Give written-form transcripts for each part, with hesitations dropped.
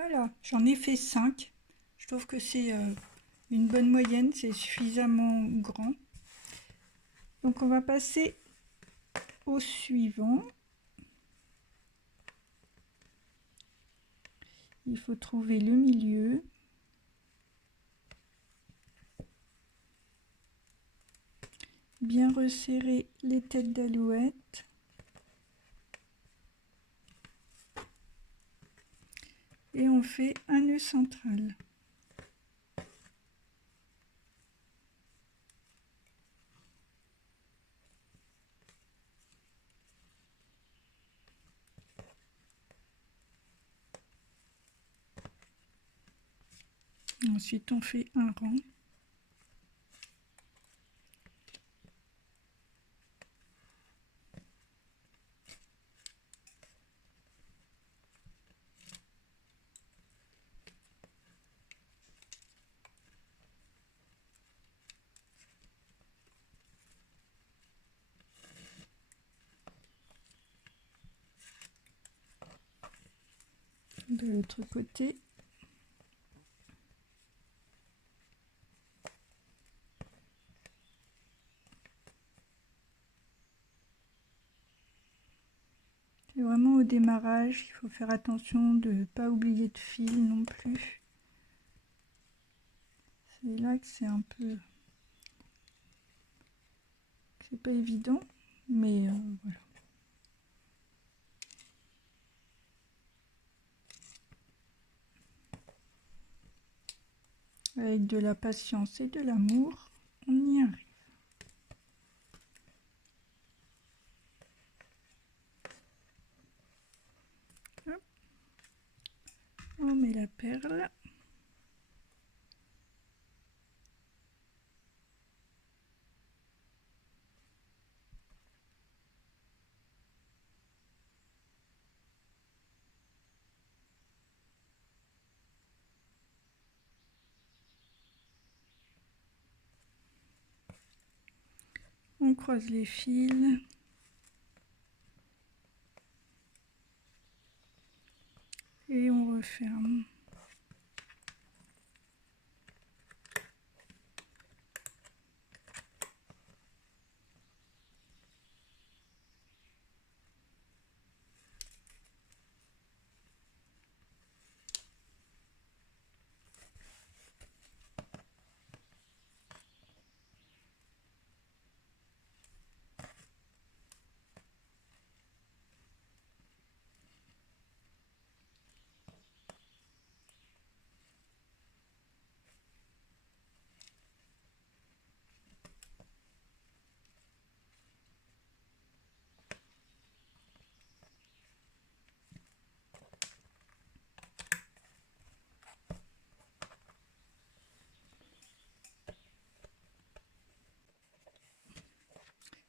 Voilà, j'en ai fait 5. Je trouve que c'est une bonne moyenne, c'est suffisamment grand. Donc on va passer au suivant. Il faut trouver le milieu. Bien resserrer les têtes d'alouette. Et on fait un nœud central. Ensuite on fait un rang. De l'autre côté. C'est vraiment au démarrage, il faut faire attention de ne pas oublier de fil non plus. C'est là que c'est un peu... C'est pas évident, mais voilà. Avec de la patience et de l'amour, on y arrive. Hop. On met la perle. On croise les fils. Et on referme.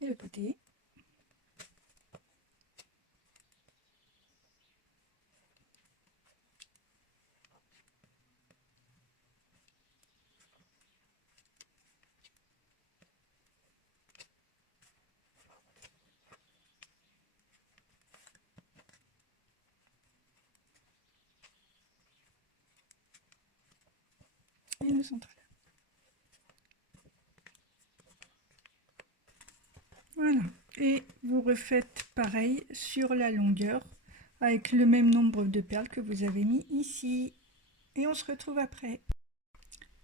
Et le côté. Et le central. Voilà. Et vous refaites pareil sur la longueur avec le même nombre de perles que vous avez mis ici. Et on se retrouve après.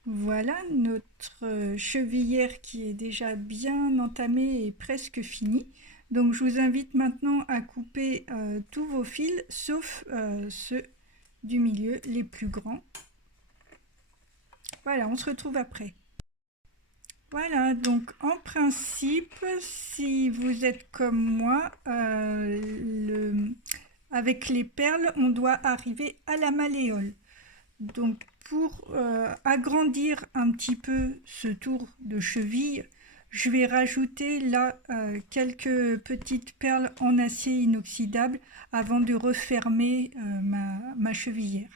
Voilà notre chevillère qui est déjà bien entamée et presque finie. Donc je vous invite maintenant à couper tous vos fils, sauf ceux du milieu, les plus grands. Voilà, on se retrouve après. Voilà, donc en principe, si vous êtes comme moi, avec les perles, on doit arriver à la malléole. Donc pour agrandir un petit peu ce tour de cheville, je vais rajouter là quelques petites perles en acier inoxydable avant de refermer ma chevillère.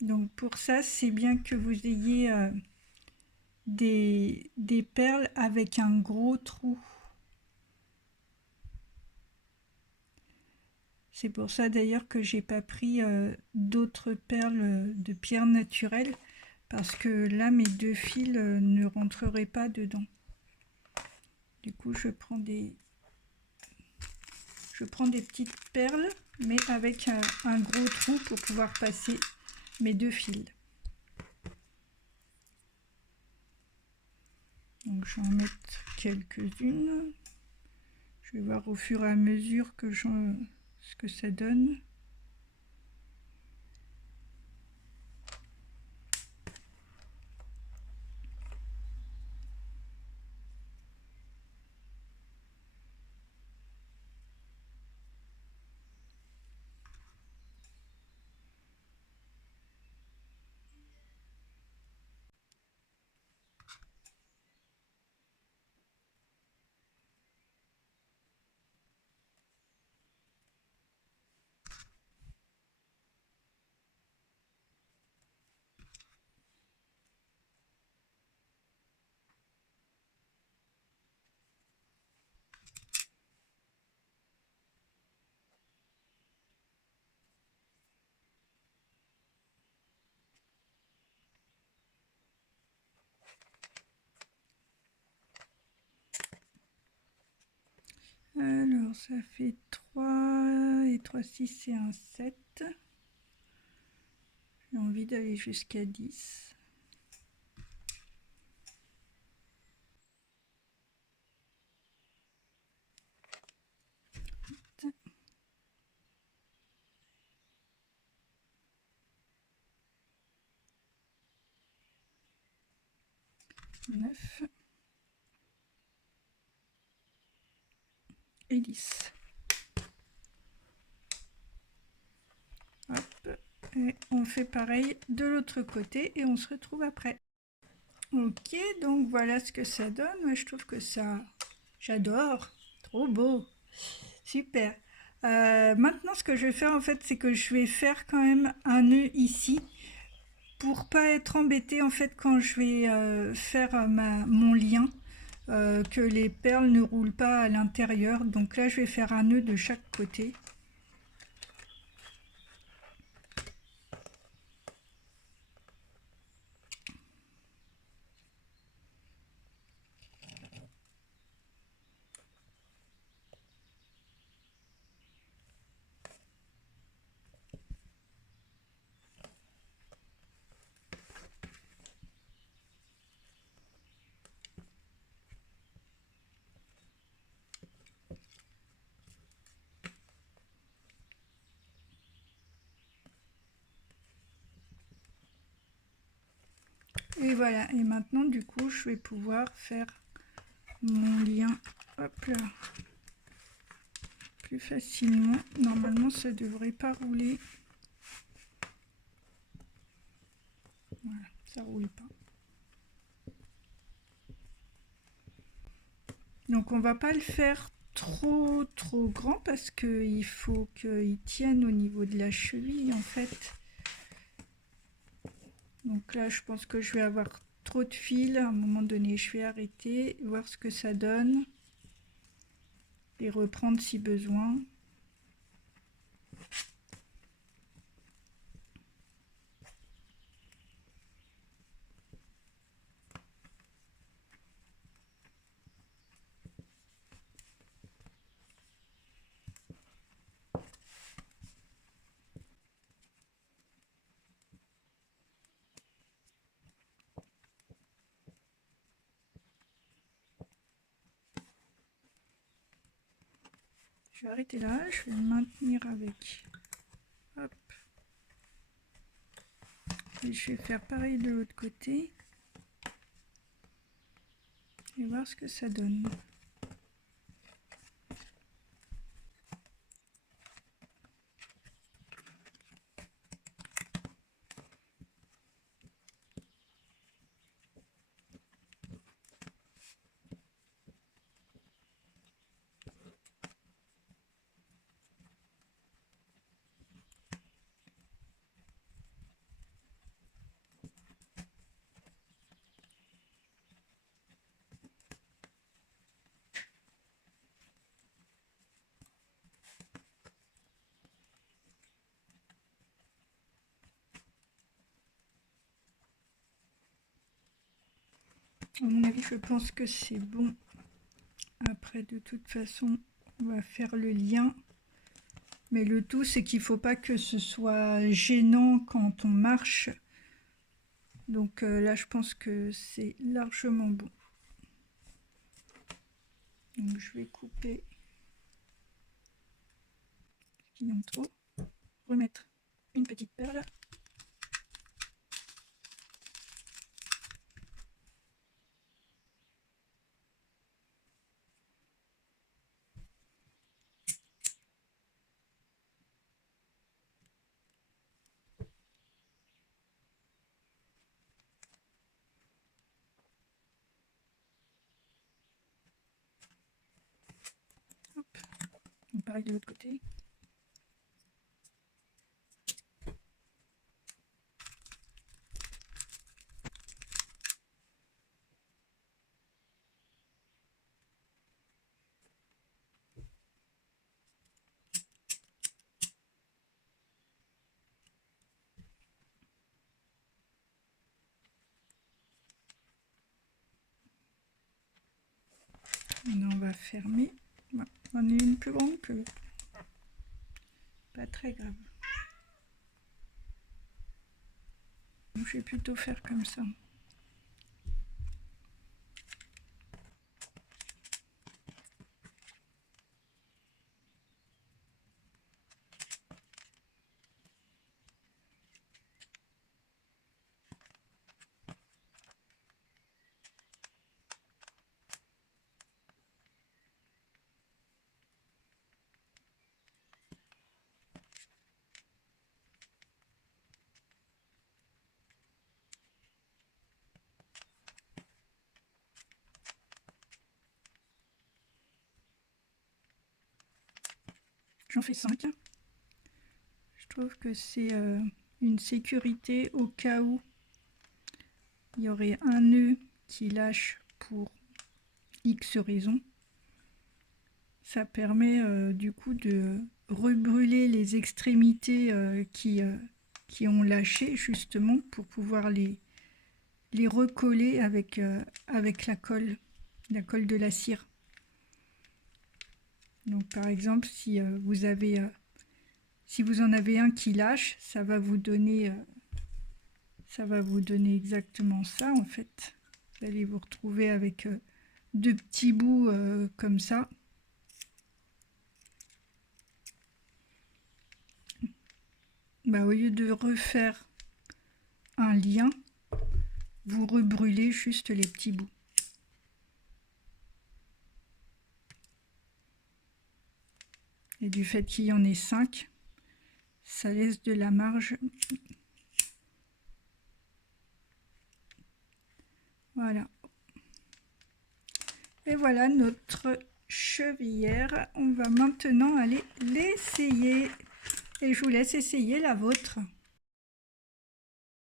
Donc pour ça, c'est bien que vous ayez des perles avec un gros trou. C'est pour ça d'ailleurs que j'ai pas pris d'autres perles de pierre naturelle, parce que là mes 2 fils ne rentreraient pas dedans. Du coup je prends des petites perles, mais avec un gros trou pour pouvoir passer mes 2 fils. Donc je vais en mettre quelques-unes. Je vais voir au fur et à mesure ce que ça donne. Alors ça fait 3 et 3, 6 c'est un 7. J'ai envie d'aller jusqu'à 10. Neuf et 10. Hop. Et on fait pareil de l'autre côté et on se retrouve après. Ok, donc voilà ce que ça donne. Moi je trouve que ça, j'adore, trop beau, super. Maintenant ce que je vais faire en fait, c'est que je vais faire quand même un nœud ici pour pas être embêtée en fait quand je vais faire mon lien, que les perles ne roulent pas à l'intérieur. Donc là je vais faire un nœud de chaque côté. Et voilà, et maintenant du coup je vais pouvoir faire mon lien, hop là, plus facilement. Normalement ça devrait pas rouler. Voilà, ça roule pas. Donc on va pas le faire trop grand parce qu'il faut qu'il tienne au niveau de la cheville en fait. Donc là je pense que je vais avoir trop de fils. À un moment donné je vais arrêter, voir ce que ça donne et reprendre si besoin. Je vais arrêter là, je vais le maintenir avec, hop, et je vais faire pareil de l'autre côté et voir ce que ça donne. À mon avis, je pense que c'est bon. Après, de toute façon, on va faire le lien. Mais le tout, c'est qu'il ne faut pas que ce soit gênant quand on marche. Donc là, je pense que c'est largement bon. Donc je vais couper ce qui est en trop. Remettre une petite perle. Hop. Donc pareil de l'autre côté. Maintenant, on va fermer. Bon, on est une plus grande que l'autre. Pas très grave. Je vais plutôt faire comme ça. J'en fais 5. Je trouve que c'est une sécurité au cas où il y aurait un nœud qui lâche pour X raison. Ça permet du coup de rebrûler les extrémités qui ont lâché justement pour pouvoir les recoller avec la colle de la cire. Donc par exemple, si vous en avez un qui lâche, ça va vous donner exactement ça en fait. Vous allez vous retrouver avec deux petits bouts comme ça. Au lieu de refaire un lien, vous rebrûlez juste les petits bouts. Et du fait qu'il y en ait 5, ça laisse de la marge. Voilà. Et voilà notre chevillère. On va maintenant aller l'essayer. Et je vous laisse essayer la vôtre.